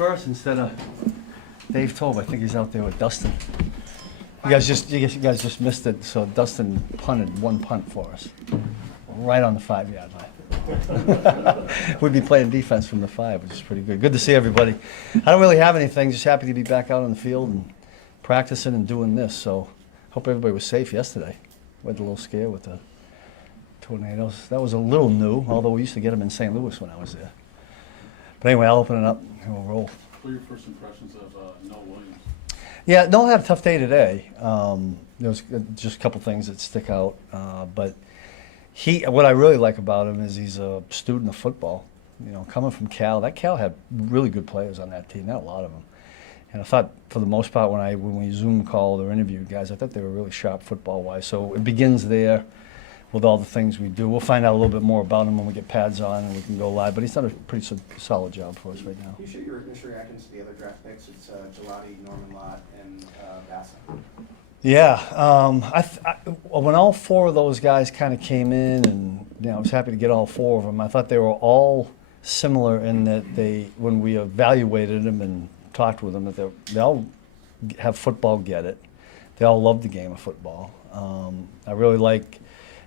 first instead of Dave Tobe. I think he's out there with Dustin. You guys just missed it. So Dustin punted one punt for us, right on the 5-yard line. We'd be playing defense from the 5, which is pretty good. Good to see everybody. I don't really have anything. Just happy to be back out on the field and practicing and doing this. So hope everybody was safe yesterday. We had a little scare with the tornadoes. That was a little new, although we used to get them in St. Louis when I was there. But anyway, I'll open it up and we'll roll. What are your first impressions of Noah Williams? Yeah, Noel had a tough day today. There was just a couple things that stick out. But what I really like about him is he's a student of football. You know, coming from Cal, that Cal had really good players on that team, not a lot of them. And I thought, for the most part, when we Zoom called or interviewed guys, I thought they were really sharp football-wise. So it begins there with all the things we do. We'll find out a little bit more about him when we get pads on and we can go live. But he's done a pretty solid job for us right now. Can you share your initial reactions to the other draft picks? It's Gelati, Norman Lott, and Bassa. Yeah, when all 4 of those guys kind of came in, and I was happy to get all 4 of them. I thought they were all similar in that when we evaluated them and talked with them, that they all have football, get it. They all love the game of football. I really like.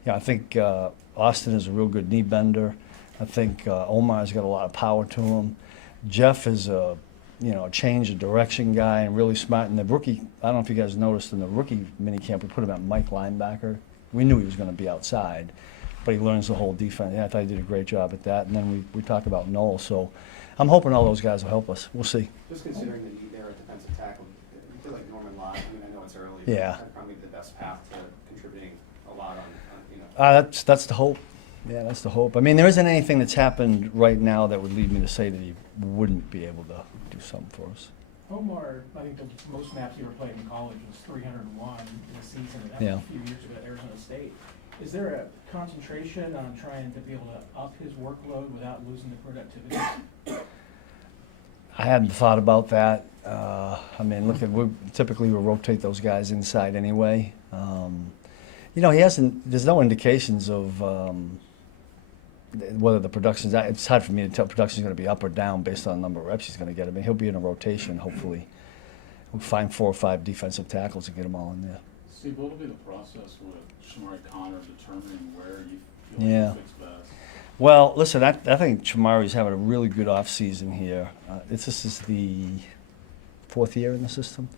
I think Austin is a real good knee bender. I think Omar's got a lot of power to him. Jeff is a change of direction guy and really smart. And the rookie, I don't know if you guys noticed in the rookie minicamp, we put him at Mike linebacker. We knew he was going to be outside, but he learns the whole defense. Yeah, I thought he did a great job at that. And then we talked about Noel. So I'm hoping all those guys will help us. We'll see. Just considering the need there at defensive tackle, you feel like Norman Lott, I know it's early, yeah, but that's probably the best path to contributing a lot on. That's the hope. Yeah, that's the hope. I mean, there isn't anything that's happened right now that would lead me to say that he wouldn't be able to do something for us. Omar, I think the most snaps he ever played in college was 301 in a season, and that Yeah. was a few years ago at Arizona State. Is there a concentration on trying to be able to up his workload without losing the productivity? I hadn't thought about that. I mean, typically we rotate those guys inside anyway. He hasn't. There's no indications of whether the production's. It's hard for me to tell production's going to be up or down based on the number of reps he's going to get. I mean, he'll be in a rotation. Hopefully, we'll find 4 or 5 defensive tackles and get them all in there. Steve, what will be the process with Shamari Connor determining where you feel Yeah. like he fits best? Well, listen, I think Shamari's having a really good off season here. This is the 4th year in the system.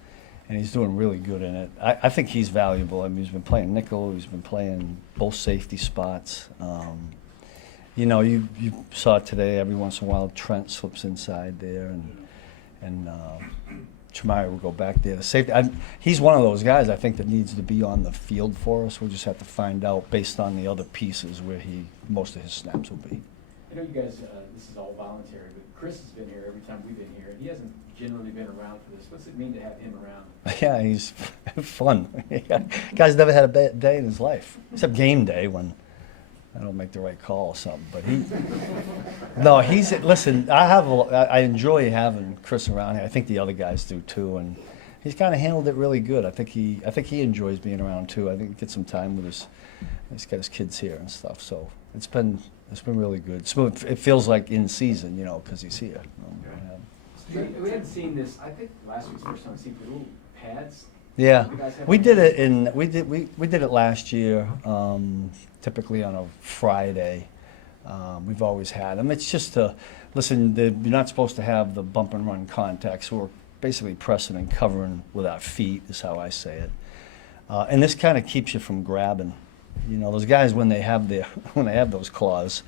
And he's doing really good in it. I think he's valuable. I mean, he's been playing nickel. He's been playing both safety spots. You saw it today. Every once in a while, Trent slips inside there, and Shamari will go back there. The safety. He's one of those guys I think that needs to be on the field for us. We'll just have to find out based on the other pieces where most of his snaps will be. I know you guys. This is all voluntary, but Chris has been here every time we've been here, and he hasn't generally been around for this. What's it mean to have him around? Yeah, he's fun. Guy's never had a bad day in his life, except game day when I don't make the right call or something. But listen. I enjoy having Chris around here. I think the other guys do too, and he's kind of handled it really good. I think he enjoys being around too. I think he gets some time with he's got his kids here and stuff. So it's been really good. It feels like in season, because he's here. We hadn't seen this. I think last week's the first time I've seen the little pads. Yeah, we did it we did it last year. Typically on a Friday. We've always had them. It's just listen. You're not supposed to have the bump and run contact. So we're basically pressing and covering with our feet. Is how I say it. And this kind of keeps you from grabbing. Those guys when they have those claws,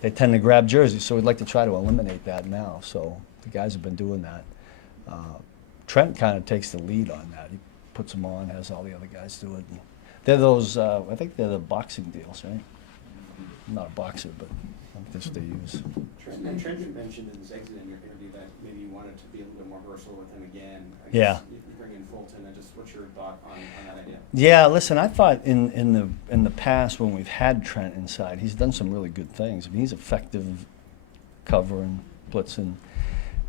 they tend to grab jerseys. So we'd like to try to eliminate that now. So the guys have been doing that. Trent kind of takes the lead on that. He puts them on, has all the other guys do it. And they're those, I think they're the boxing deals, right? I'm not a boxer, but that's what they use. Trent mentioned in his exit in your interview that maybe you wanted to be a little bit more versatile with him again. I guess you bring in Fulton. What's your thought on that idea? Yeah, listen, I thought in the past when we've had Trent inside, he's done some really good things. I mean, he's effective covering, blitzing,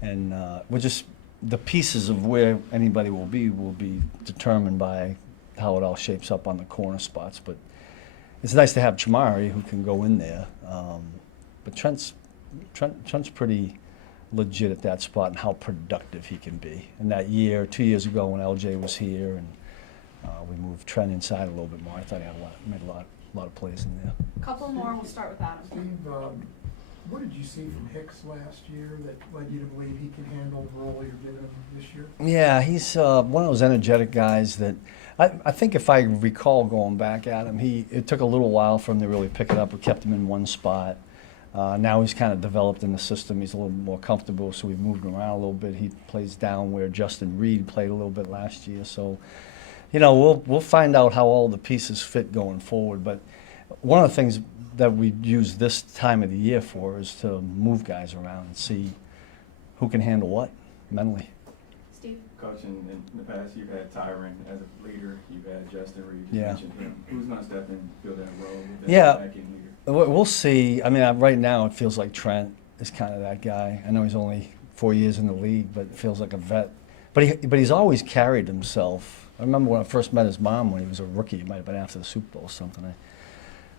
and we're just the pieces of where anybody will be determined by how it all shapes up on the corner spots. But it's nice to have Shamari who can go in there. But Trent's pretty legit at that spot and how productive he can be. And that year, 2 years ago when LJ was here and we moved Trent inside a little bit more, I thought he had made a lot of plays in there. Couple more, we'll start with Adam. Steve, what did you see from Hicks last year that led you to believe he can handle the role you're giving him this year? Yeah, he's one of those energetic guys that I think if I recall going back at him, it took a little while for him to really pick it up. We kept him in one spot. Now he's kind of developed in the system. He's a little more comfortable, so we've moved him around a little bit. He plays down where Justin Reed played a little bit last year. So, you know, we'll find out how all the pieces fit going forward. But one of the things that we use this time of the year for is to move guys around and see who can handle what mentally. Steve? Coach, in the past, you've had Tyron as a leader. You've had Justin Reed. You Yeah. mentioned him. Who's going to step in and fill that role with that Yeah. back-end leader? We'll see. I mean, right now it feels like Trent is kind of that guy. I know he's only 4 years in the league, but it feels like a vet. But he's always carried himself. I remember when I first met his mom when he was a rookie. It might have been after the Super Bowl or something.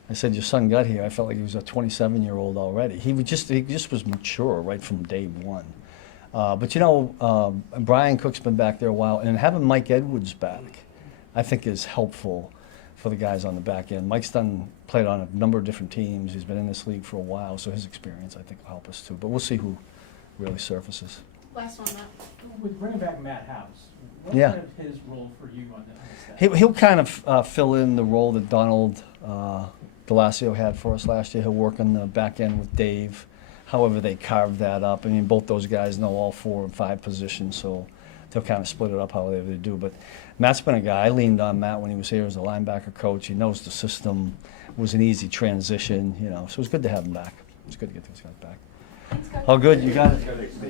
I said, "Your son got here." I felt like he was a 27-year-old already. He just was mature right from day one. But you know, Brian Cook's been back there a while, and having Mike Edwards back, I think is helpful for the guys on the back end. Mike's played on a number of different teams. He's been in this league for a while, so his experience I think will help us too. But we'll see who really surfaces. Last one, Matt. With bringing back Matt House, what's Yeah. kind of his role for you on the staff? He'll kind of fill in the role that Donald Delasio had for us last year. He'll work on the back end with Dave, however they carve that up. I mean, both those guys know all 4 and 5 positions, so they'll kind of split it up however they do. But Matt's been a guy. I leaned on Matt when he was here as a linebacker coach. He knows the system. It was an easy transition, you know, so it was good to have him back. It's good to get those guys back. Thanks, guys. Oh, good, you got it.